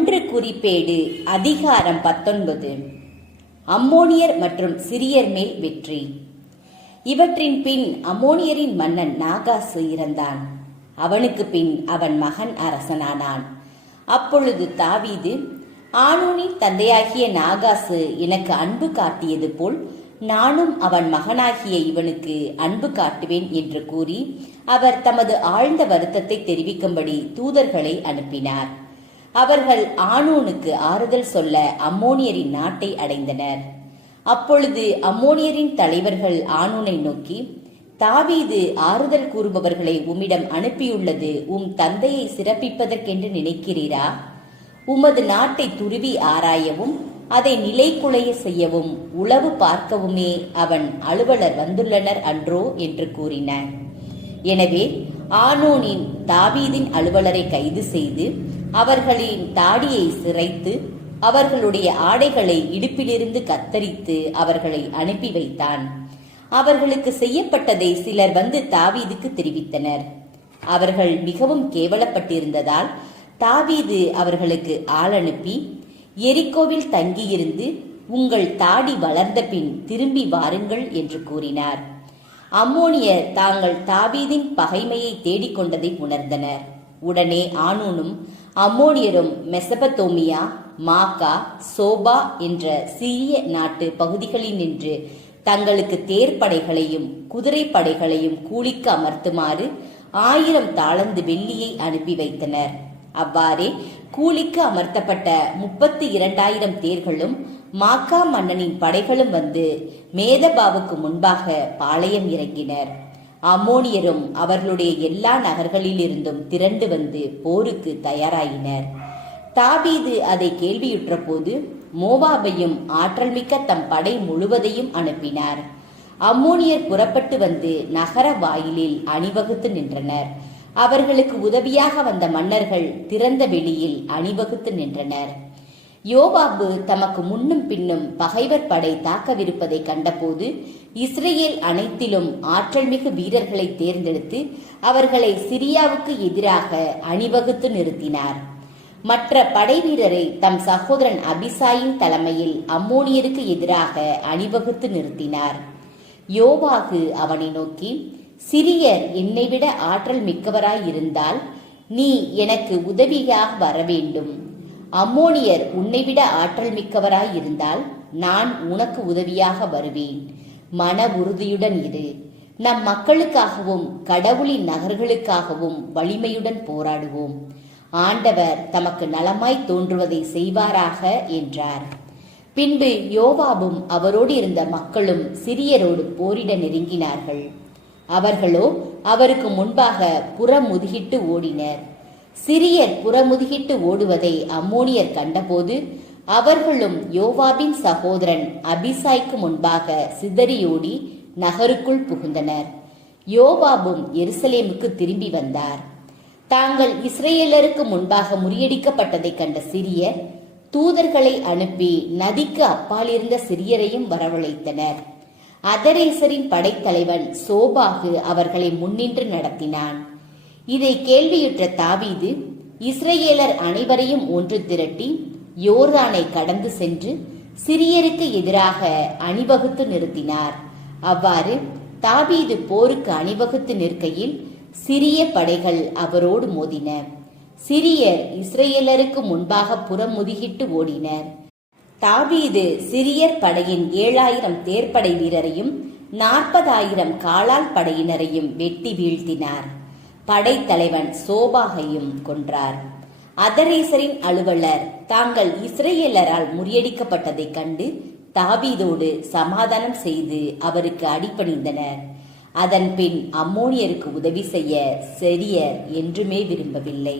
ஒன்று குறிப்பேடு அதிகாரம் 19. அம்மோனியர் மற்றும் சிரியர் மேல் வெற்றி. இவற்றின் பின் அம்மோனியரின் மன்னன் நாகாசு இறந்தான். அவனுக்கு பின் அவன் மகன் அரசனானான். அப்பொழுது தாவீது, ஆனூனின் தந்தையாகிய நாகாசு எனக்கு அன்பு காட்டியது போல் நானும் அவன் மகனாகிய இவனுக்கு அன்பு காட்டுவேன் என்று கூறி அவர் தமது ஆழ்ந்த வருத்தத்தை தெரிவிக்கும்படி தூதர்களை அனுப்பினார். அவர்கள் ஆனூனுக்கு ஆறுதல் சொல்ல அம்மோனியரின் நாட்டை அடைந்தனர். அப்பொழுது அம்மோனியரின் தலைவர்கள் ஆனூனை நோக்கி, தாவீது ஆறுதல் கூறுபவர்களை உம்மிடம் அனுப்பியுள்ளது தந்தையை சிறப்பிப்பதற்கென்று நினைக்கிறீரா? உமது நாட்டை துருவி ஆராயவும் அதை நிலைகுலைய செய்யவும் உளவு பார்க்கவுமே அவன் அலுவலர் வந்துள்ளனர் அன்றோ என்று கூறினார். எனவே ஆனூனின் தாவீதின் அலுவலரை கைது செய்து அவர்களின் தாடியை சிரைத்து அவர்களுடைய ஆடைகளை இடுப்பிலிருந்து கத்தரித்து அவர்களை அனுப்பி வைத்தான். அவர்களுக்கு செய்யப்பட்டதை சிலர் வந்து தாவீதுக்கு தெரிவித்தனர். அவர்கள் மிகவும் கேவலப்பட்டிருந்ததால் தாவீது அவர்களுக்கு ஆள் அனுப்பி, எரிக்கோவில் தங்கியிருந்து உங்கள் தாடி வளர்ந்த பின் திரும்பி வாருங்கள் என்று கூறினார். அம்மோனியர் தாங்கள் தாவீதின் பகைமையை தேடிக்கொண்டதை உணர்ந்தனர். உடனே ஆனூனும் அம்மோனியரும் மெசபத்தோமியா, மாக்கா, சோபா என்ற சிறிய நாட்டு பகுதிகளில் நின்று தங்களுக்கு தேர்ப்படைகளையும் குதிரை படைகளையும் கூலிக்கு அமர்த்துமாறு 1000 தாலந்து வெள்ளியை அனுப்பி வைத்தனர். அவ்வாறே கூலிக்கு அமர்த்தப்பட்ட 32,000 தேர்களும் மாக்கா மன்னனின் படைகளும் வந்து மேதபாவுக்கு முன்பாக பாளையம் இறங்கினர். அம்மோனியரும் அவர்களுடைய எல்லா நகர்களிலிருந்தும் திரண்டு வந்து போருக்கு தயாராயினர். தாவீது அதை கேள்வியுற்ற போது மோவாபையும் ஆற்றல் மிக்க தம் படை முழுவதையும் அனுப்பினார். அம்மோனியர் புறப்பட்டு வந்து நகர வாயிலில் அணிவகுத்து நின்றனர். அவர்களுக்கு உதவியாக வந்த மன்னர்கள் திறந்த வெளியில் அணிவகுத்து நின்றனர். யோவாபு தமக்கு முன்னும் பின்னும் பகைவர் படை தாக்கவிருப்பதை கண்டபோது இஸ்ரேல் அனைத்திலும் ஆற்றல் மிகு வீரர்களை தேர்ந்தெடுத்து அவர்களை சிரியாவுக்கு எதிராக அணிவகுத்து நிறுத்தினார். மற்ற படை வீரரை தம் சகோதரன் அபிசாயின் தலைமையில் அம்மோனியருக்கு எதிராக அணிவகுத்து நிறுத்தினார். யோவாகு அவனை நோக்கி, சிரியர் என்னை விட ஆற்றல் மிக்கவராயிருந்தால் நீ எனக்கு உதவியாக வர வேண்டும். அம்மோனியர் உன்னை விட ஆற்றல் மிக்கவராயிருந்தால் நான் உனக்கு உதவியாக வருவேன். மன உறுதியுடன் இரு. நம் மக்களுக்காகவும் கடவுளின் நகர்களுக்காகவும் வலிமையுடன் போராடுவோம். ஆண்டவர் தமக்கு நலமாய் தோன்றுவதை செய்வாராக என்றார். பின்பு யோவாபும் அவரோடு இருந்த மக்களும் சிரியரோடு போரிட நெருங்கினார்கள். அவர்களோ அவருக்கு முன்பாக புறமுதுகிட்டு ஓடினர். சிரியர் புறமுதுகிட்டு ஓடுவதை அம்மோனியர் கண்டபோது அவர்களும் யோவாபின் சகோதரன் அபிசாய்க்கு முன்பாக சிதறியோடி நகருக்குள் புகுந்தனர். யோவாபும் எருசலேமுக்கு திரும்பி வந்தார். தாங்கள் இஸ்ரேலருக்கு முன்பாக முறியடிக்கப்பட்டதை கண்ட சிரியர் தூதர்களை அனுப்பி நதிக்கு அப்பாலிருந்த சிரியரையும் வரவழைத்தனர். அதரேசரின் படைத்தலைவன் சோபாகு அவர்களை முன்னின்று நடத்தினான். இதை கேள்வியுற்ற தாவீது இஸ்ரேலர் அனைவரையும் ஒன்று திரட்டி யோர்தானை கடந்து சென்று சிரியருக்கு எதிராக அணிவகுத்து நிறுத்தினார். அவ்வாறு தாவீது போருக்கு அணிவகுத்து நிற்கையில் சிரிய படைகள் அவரோடு மோதின. சிரியர் இஸ்ரேலருக்கு முன்பாக புறமுதுகிட்டு ஓடினர். தாவீது சிரியர் படையின் 7,000 தேர்ப்படை வீரரையும் 40,000 காலால் படையினரையும் வெட்டி வீழ்த்தினார். படைத்தலைவன் சோபாகையும் கொன்றார். அதரேசரின் அலுவலர் தாங்கள் இஸ்ரேலரால் முறியடிக்கப்பட்டதை கண்டு தாவீதோடு சமாதானம் செய்து அவருக்கு அடிபணிந்தனர். அதன் பின் அம்மோனியருக்கு உதவி செய்ய சிரியர் என்றுமே விரும்பவில்லை.